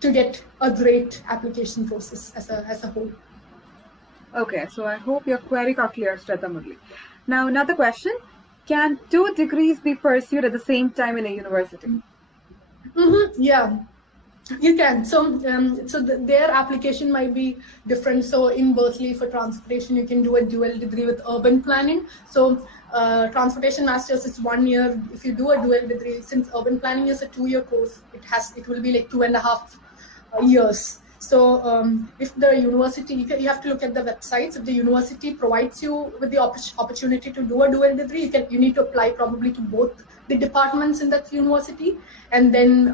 To get a great application process as a whole. Okay, so I hope your query got clear, Shraddha Murli. Now, another question. Can 2 degrees be pursued at the same time in a university? Yeah, you can. So, their application might be different. So in Berkeley for transportation, you can do a dual degree with urban planning. So transportation masters is 1 year. If you do a dual degree, since urban planning is a 2-year course, it will be like 2.5 years. So if the university, you have to look at the websites. If the university provides you with the opportunity to do a dual degree, you need to apply probably to both the departments in that university, and then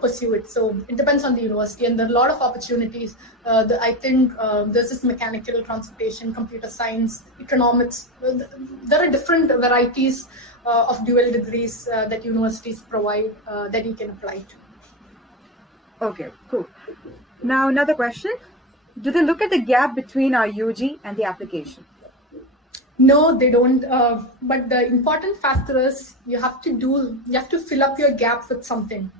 pursue it. So it depends on the university, and there are a lot of opportunities. I think there's this mechanical transportation, computer science, economics. There are different varieties of dual degrees that universities provide that you can apply to. Okay, cool. Now another question. Do they look at the gap between our UG and the application? No, they don't. But the important factor is you have to fill up your gap with something.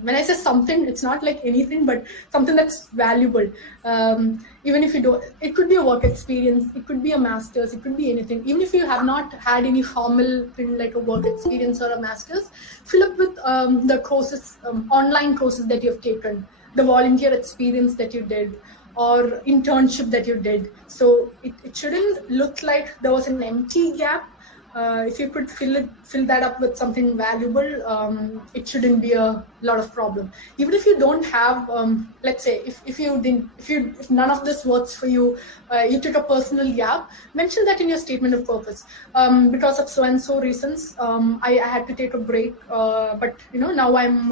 When I say something, it's not like anything, but something that's valuable. Even if you don't, it could be a work experience, it could be a master's, it could be anything. Even if you have not had any formal thing like a work experience or a master's, fill up with the courses, online courses that you've taken, the volunteer experience that you did, or internship that you did. So it shouldn't look like there was an empty gap. If you could fill that up with something valuable, it shouldn't be a lot of problem. Even if you don't have, let's say, if none of this works for you, you took a personal gap, mention that in your statement of purpose. Because of so and so reasons, I had to take a break, but now I'm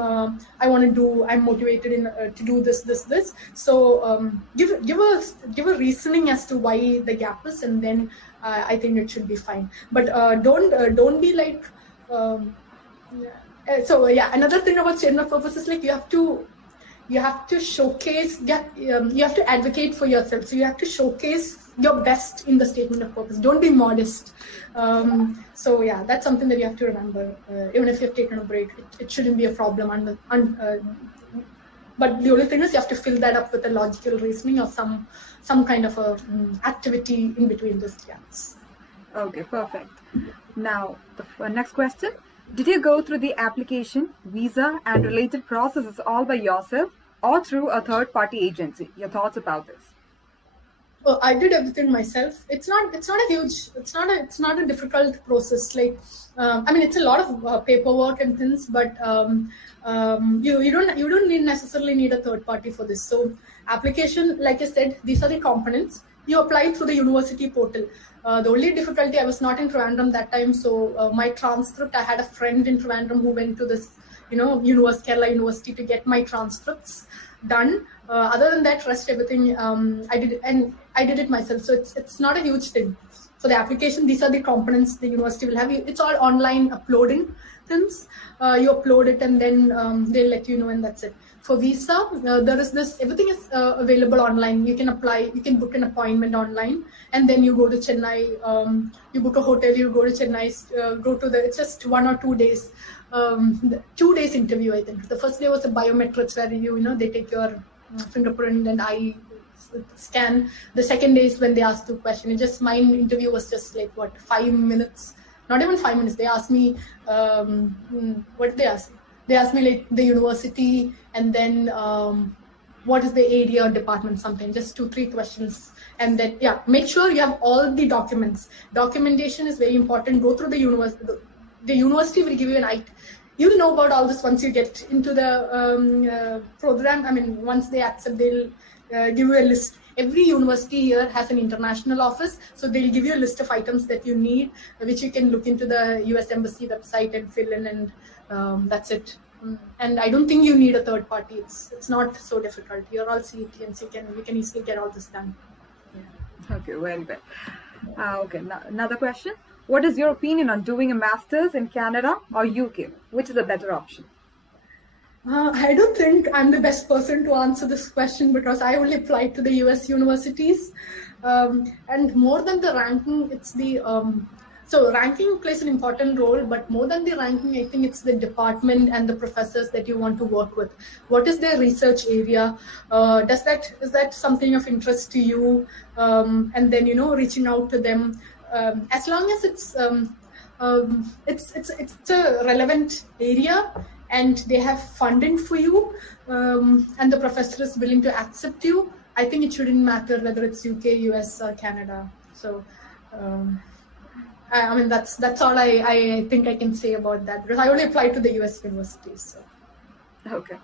motivated to do this. So give a reasoning as to why the gap is, and then I think it should be fine. But don't be like. So yeah, another thing about statement of purpose is like you have to showcase. You have to advocate for yourself. So you have to showcase your best in the statement of purpose. Don't be modest. So yeah, that's something that you have to remember. Even if you've taken a break, it shouldn't be a problem. But the only thing is you have to fill that up with a logical reasoning or some kind of a activity in between those gaps. Okay, perfect. Now, the next question. Did you go through the application, visa, and related processes all by yourself or through a third-party agency? Your thoughts about this? Oh, I did everything myself. It's not a difficult process. Like, it's a lot of paperwork and things, but you don't necessarily need a third party for this. So application, like I said, these are the components. You apply through the university portal. The only difficulty, I was not in Trivandrum that time, so my transcript, I had a friend in Trivandrum who went to this, Kerala University to get my transcripts done. Other than that, rest everything I did, and I did it myself. So it's not a huge thing. For the application, these are the components the university will have. It's all online uploading things. You upload it, and then they'll let you know, and that's it. For visa, there is this. Everything is available online. You can apply. You can book an appointment online, and then you go to Chennai. You book a hotel. You go to Chennai. Go to it's just 1 or 2 days. 2 days interview, I think. The first day was a biometrics where they take your fingerprint and eye scan. The second day is when they ask the question. Mine interview was just like 5 minutes. not even 5 minutes. They ask me, what did they ask? They asked me like the university and then what is the area or department, something, just 2-3 questions. And then, yeah, make sure you have all the documents. Documentation is very important. Go through the university. The university will give you an idea. You'll know about all this once you get into the program. I mean, once they accept, they'll give you a list. Every university here has an international office, so they'll give you a list of items that you need, which you can look into the US Embassy website and fill in, and that's it. And I don't think you need a third party. It's not so difficult. You're all CETians. You can easily get all this done. Yeah. Okay, very good. Okay, now, another question. What is your opinion on doing a master's in Canada or UK? Which is a better option? I don't think I'm the best person to answer this question because I only applied to the US universities. And more than the ranking, it's the... So ranking plays an important role, but more than the ranking, I think it's the department and the professors that you want to work with. What is their research area? Is that something of interest to you? And then, reaching out to them. As long as it's a relevant area and they have funding for you, and the professor is willing to accept you, I think it shouldn't matter whether it's UK, US, or Canada. So. I mean, that's all I think I can say about that, because I only applied to the US universities. So. Okay.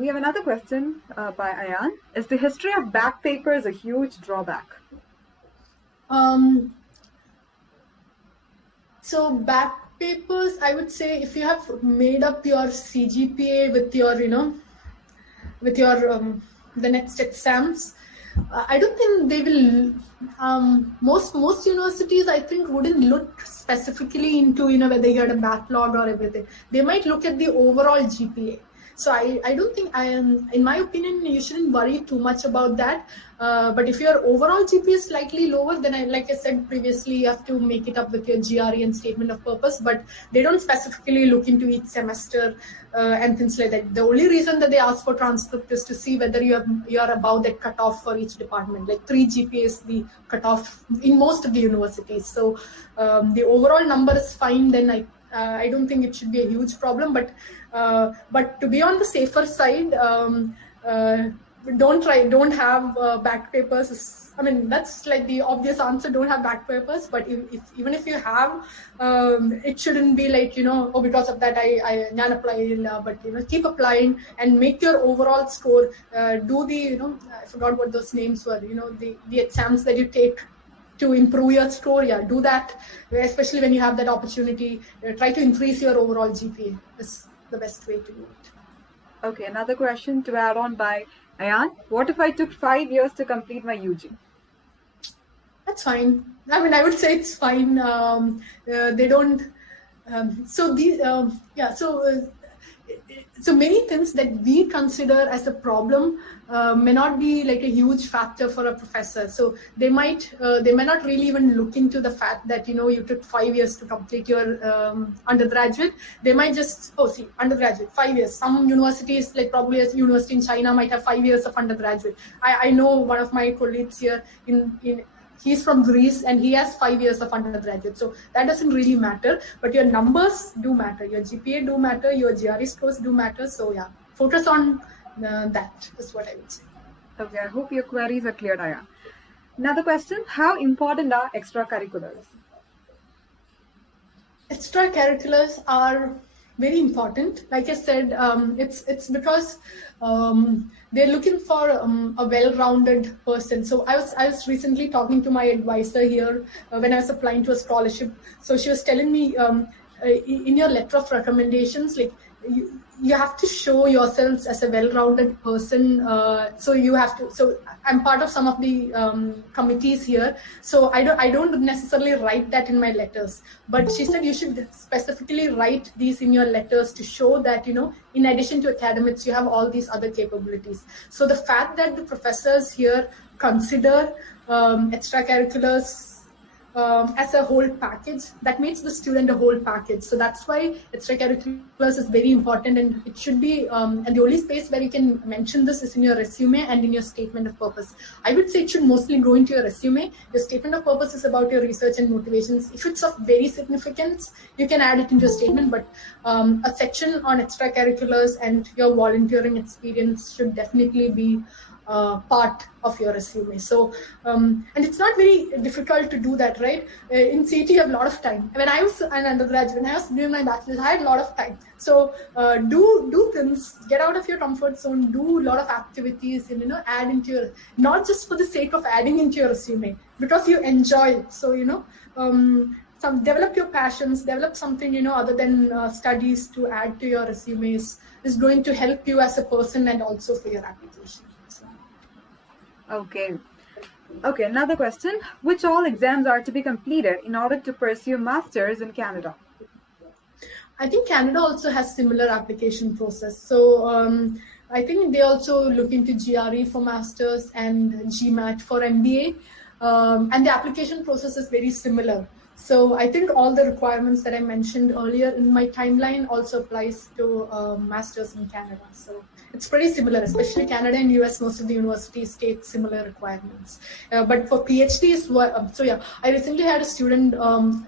We have another question by Ayan. Is the history of back papers a huge drawback? So back papers, I would say, if you have made up your Cgpa with your, the next exams, I don't think they will. Most universities, I think, wouldn't look specifically into whether you had a backlog or everything. They might look at the overall GPA. So I don't think in my opinion, you shouldn't worry too much about that. But if your overall GPA is slightly lower, then like I said previously, you have to make it up with your GRE and statement of purpose. But they don't specifically look into each semester and things like that. The only reason that they ask for transcript is to see whether you are above that cutoff for each department. Like 3 GPA is the cutoff in most of the universities. So the overall number is fine. Then I don't think it should be a huge problem, but to be on the safer side, don't have back papers. I mean, that's like the obvious answer. Don't have back papers. But even if you have, it shouldn't be like because of that I apply. But keep applying and make your overall score. Do the I forgot what those names were. The exams that you take to improve your score. Yeah, do that, especially when you have that opportunity. Try to increase your overall GPA. Is the best way to do it. Okay, another question to add on by Ayan. What if I took 5 years to complete my UG? That's fine. I mean, I would say it's fine. They don't. So many things that we consider as a problem may not be like a huge factor for a professor. So they might not really even look into the fact that you took 5 years to complete your undergraduate. They might just undergraduate 5 years. Some universities, like probably a university in China, might have 5 years of undergraduate. I know one of my colleagues here he's from Greece and he has 5 years of undergraduate. So that doesn't really matter, but your numbers do matter. Your GPA do matter. Your GRE scores do matter. So yeah, focus on that is what I would say. Okay, I hope your queries are cleared, Aya. Another question, how important are extracurriculars? Extracurriculars are very important. Like I said, it's because they're looking for a well-rounded person. So I was recently talking to my advisor here when I was applying to a scholarship. So she was telling me in your letter of recommendations, like you have to show yourselves as a well-rounded person. So I'm part of some of the committees here. So I don't necessarily write that in my letters, but she said you should specifically write these in your letters to show that, in addition to academics, you have all these other capabilities. So the fact that the professors here consider extracurriculars as a whole package. That makes the student a whole package. So that's why extracurriculars is very important, and it should be, and the only space where you can mention this is in your resume and in your statement of purpose. I would say it should mostly go into your resume. Your statement of purpose is about your research and motivations. If it's of very significance, you can add it into your statement, but a section on extracurriculars and your volunteering experience should definitely be part of your resume. So, and it's not very difficult to do that, right? In CT, you have a lot of time. When I was an undergraduate, when I was doing my bachelor's, I had a lot of time. So, do things, get out of your comfort zone, do a lot of activities, and add into your, not just for the sake of adding into your resume, because you enjoy it. So, develop your passions, develop something other than studies to add to your resumes is going to help you as a person and also for your application. Okay. Okay, another question. Which all exams are to be completed in order to pursue masters in Canada? I think Canada also has similar application process. So I think they also look into GRE for masters and GMAT for MBA. And the application process is very similar. So I think all the requirements that I mentioned earlier in my timeline also applies to masters in Canada. So it's pretty similar, especially Canada and US, most of the universities state similar requirements. But for PhDs, so yeah, I recently had a student,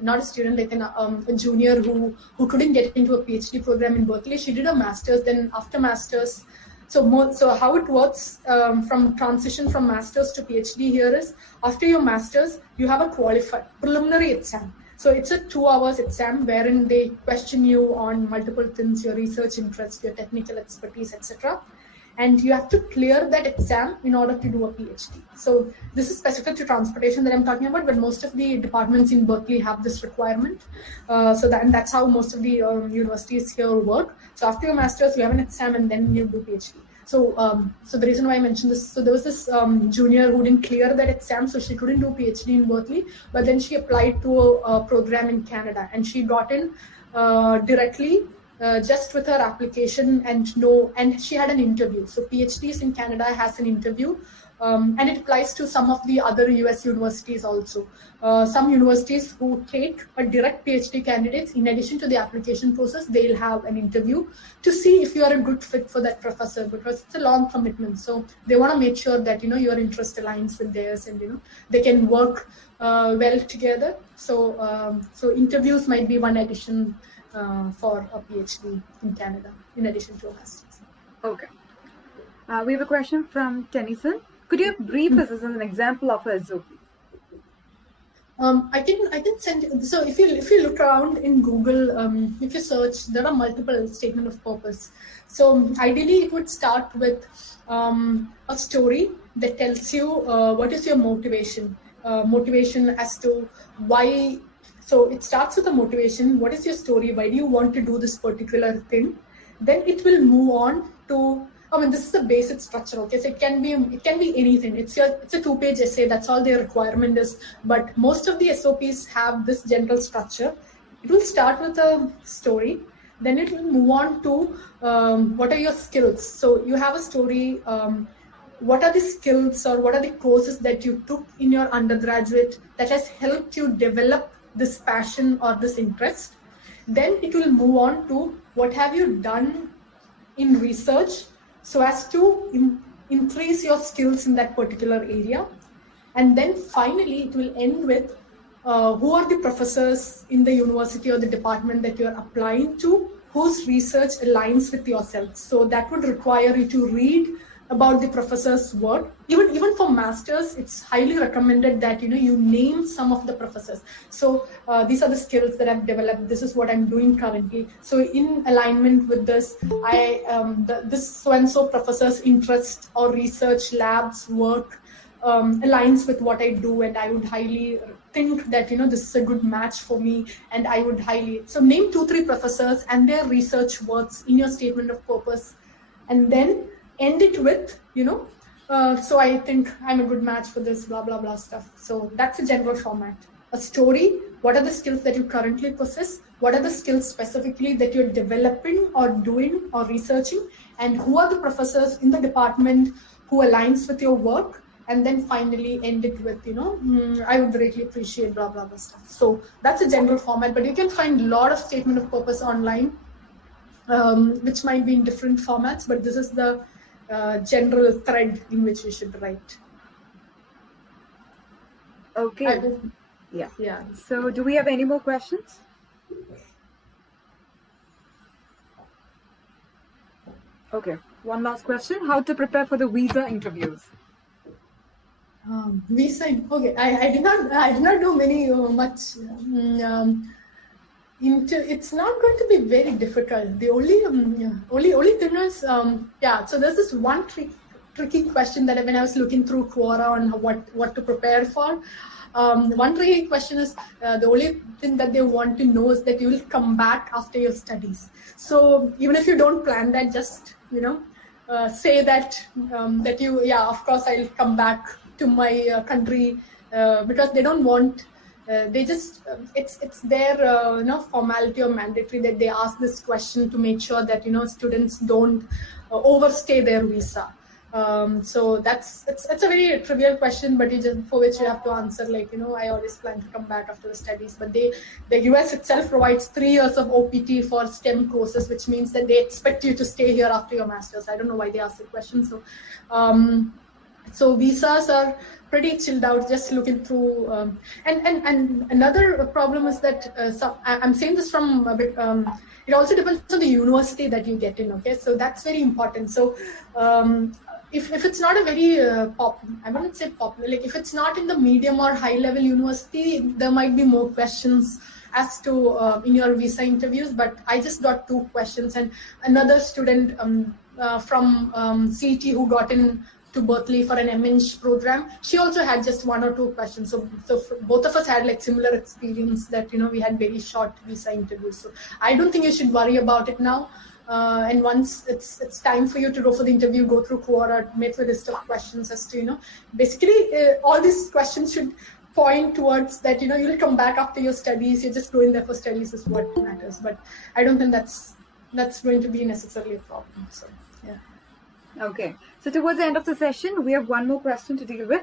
not a student, like a junior who couldn't get into a PhD program in Berkeley. She did a master's, then after master's, so how it works from transition from master's to PhD here is, after your master's, you have a qualified preliminary exam. So it's a 2 hours exam wherein they question you on multiple things, your research interest, your technical expertise, etc. And you have to clear that exam in order to do a PhD. So this is specific to transportation that I'm talking about, but most of the departments in Berkeley have this requirement. And that's how most of the universities here work. So after your master's, you have an exam and then you do PhD. So the reason why I mentioned this, so there was this junior who didn't clear that exam, so she couldn't do PhD in Berkeley, but then she applied to a program in Canada, and she got in directly just with her application, and she had an interview. So PhDs in Canada has an interview, and it applies to some of the other US universities also. Some universities who take a direct PhD candidates, in addition to the application process, they'll have an interview to see if you are a good fit for that professor, because it's a long commitment. So they want to make sure that your interest aligns with theirs, and they can work well together. So interviews might be one addition for a PhD in Canada, in addition to a master's. Okay. We have a question from Tennyson. Could you brief us as an example of a zoo? I can send you. So if you look around in Google, if you search, there are multiple statement of purpose. So ideally, it would start with a story that tells you what is your motivation as to why. So it starts with a motivation. What is your story? Why do you want to do this particular thing? Then it will move on to, this is the basic structure. Okay, so it can be anything. It's a 2-page essay. That's all their requirement is. But most of the SOPs have this general structure. It will start with a story. Then it will move on to what are your skills. So you have a story. What are the skills or what are the courses that you took in your undergraduate that has helped you develop this passion or this interest? Then it will move on to what have you done in research so as to increase your skills in that particular area. And then finally it will end with who are the professors in the university or the department that you're applying to, whose research aligns with yourself. So that would require you to read about the professor's work. Even for masters, it's highly recommended that you name some of the professors. So these are the skills that I've developed. This is what I'm doing currently. So in alignment with this, this so and so professor's interest or research labs work aligns with what I do, and I would highly think that this is a good match for me, and I would highly name 2-3 professors and their research works in your statement of purpose, and then end it with so I think I'm a good match for this, blah blah blah stuff. So that's a general format. A story, what are the skills that you currently possess, what are the skills specifically that you're developing or doing or researching, and who are the professors in the department who aligns with your work, and then finally end it with, I would greatly appreciate blah, blah, blah stuff. So that's a general format, but you can find a lot of statement of purpose online, which might be in different formats, but this is the general thread in which you should write. Okay. Yeah. So do we have any more questions? Okay. One last question. How to prepare for the visa interviews? Visa. Okay. I did not do many much. It's not going to be very difficult. The only thing is, so there's this one tricky question that when I was looking through Quora on what to prepare for, one tricky question is the only thing that they want to know is that you will come back after your studies. So even if you don't plan that, just say that of course I'll come back to my country, because they don't want. They just it's their formality or mandatory that they ask this question to make sure that students don't overstay their visa. So it's a very trivial question, but for which you have to answer I always plan to come back after the studies. But the US itself provides 3 years of OPT for STEM courses, which means that they expect you to stay here after your master's. I don't know why they ask the question. So visas are pretty chilled out, just looking through. And another problem is that I'm saying this from a bit. It also depends on the university that you get in. Okay, so that's very important. So if it's not a very I wouldn't say popular, if it's not in the medium or high level university, there might be more questions as to in your visa interviews. But I just got 2 questions, and another student from CET who got in to Berkeley for an MIng program, she also had just 1 or 2 questions. So both of us had similar experience that we had very short visa interviews. So I don't think you should worry about it now. And once it's time for you to go for the interview, go through Quora, make a list of questions as to basically all these questions should point towards that you'll come back after your studies. You're just going there for studies is what matters. But I don't think that's going to be necessarily a problem. So yeah. Okay. So towards the end of the session, we have one more question to deal with.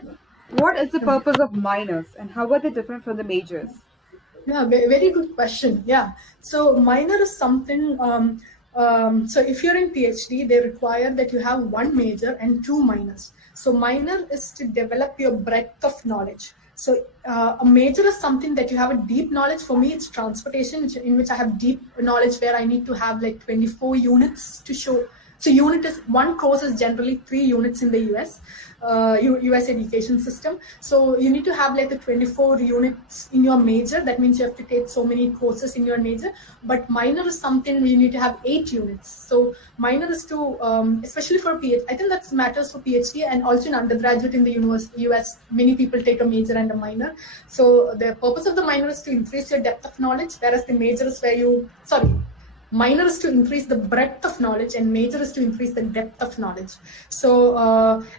What is the purpose of minors and how are they different from the majors? Yeah, very good question. Yeah. So minor is something, so if you're in PhD, they require that you have 1 major and 2 minors. So minor is to develop your breadth of knowledge. So a major is something that you have a deep knowledge. For me, it's transportation, in which I have deep knowledge where I need to have 24 units to show. So one course is generally 3 units in the US education system. So you need to have the 24 units in your major. That means you have to take so many courses in your major. But minor is something where you need to have 8 units. So minor is to, especially for PhD, I think that matters for PhD and also in undergraduate in the US, many people take a major and a minor. So the purpose of the minor is to increase your depth of knowledge, whereas the major is minor is to increase the breadth of knowledge and major is to increase the depth of knowledge. So,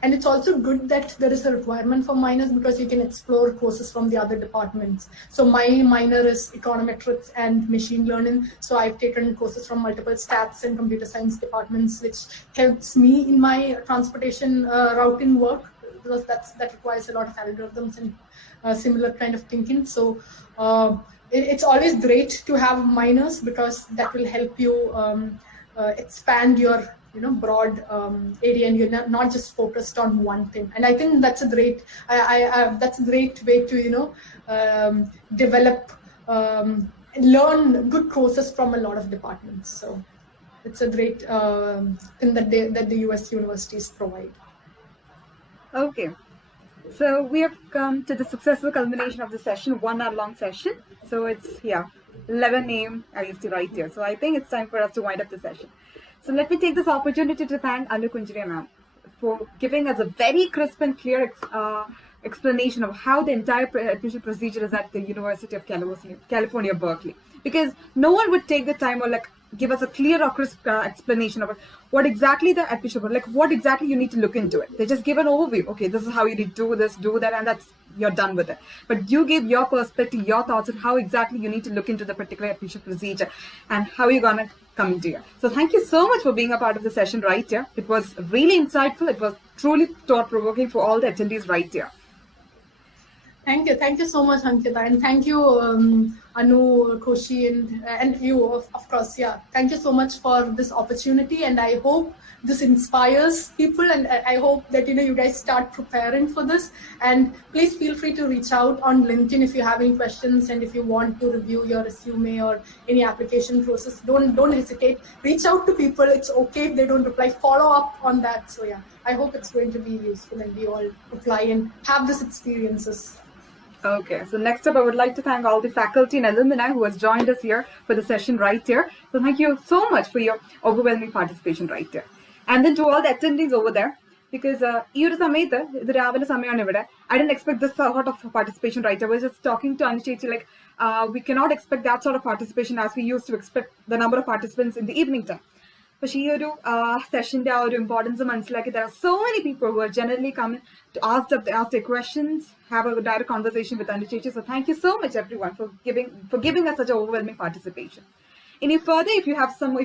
and it's also good that there is a requirement for minors because you can explore courses from the other departments. So my minor is econometrics and machine learning. So I've taken courses from multiple stats and computer science departments, which helps me in my transportation routing work, because that requires a lot of algorithms and similar kind of thinking. So, it's always great to have minors because that will help you expand your broad area, and you're not just focused on one thing. And I think that's a great that's a great way to develop learn good courses from a lot of departments. So it's a great thing that the US universities provide. Okay. So we have come to the successful culmination of the session, 1 hour long session. So it's 11 a.m. I used to write here. So I think it's time for us to wind up the session. So let me take this opportunity to thank Anu Kuncheria ma'am for giving us a very crisp and clear explanation of how the entire admission procedure is at the University of California, Berkeley. Because no one would take the time or give us a clear or crisp explanation of what exactly the admission, like what exactly you need to look into it. They just give an overview. Okay, this is how you need to do this, do that, and you're done with it. But you give your perspective, your thoughts on how exactly you need to look into the particular admission procedure and how you're gonna come into it. So thank you so much for being a part of the session right here. It was really insightful. It was truly thought-provoking for all the attendees right here. Thank you so much, Ankita, and thank you, Anu, Koshi, and you, of course. Yeah, thank you so much for this opportunity, and I hope this inspires people, and I hope that you guys start preparing for this. And please feel free to reach out on LinkedIn if you have any questions, and if you want to review your resume or any application process, don't hesitate. Reach out to people. It's okay if they don't reply. Follow up on that. So yeah, I hope it's going to be useful, and we all apply and have these experiences. Okay, so next up, I would like to thank all the faculty and alumni who has joined us here for the session right here. So thank you so much for your overwhelming participation right here. And then to all the attendees over there, because I didn't expect this sort of participation right here. I was just talking to Anu like, we cannot expect that sort of participation as we used to expect the number of participants in the evening time. But session importance like there are so many people who are generally coming to ask their questions, have a direct conversation with Anu. So thank you so much everyone for giving us such an overwhelming participation. Any further, if you have some,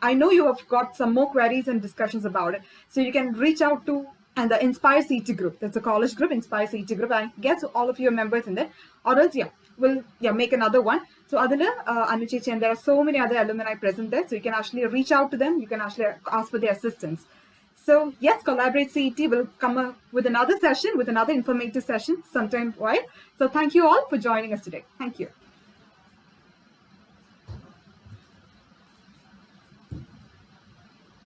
I know you have got some more queries and discussions about it, so you can reach out to the Inspire CT group. That's a college group, Inspire CT group. I guess all of your members in there. Or else, we'll make another one. So Adila, Anu and there are so many other alumni present there, so you can actually reach out to them. You can actually ask for their assistance. So yes, Collaborate CET will come up with another session, with another informative session sometime while. So thank you all for joining us today. Thank you.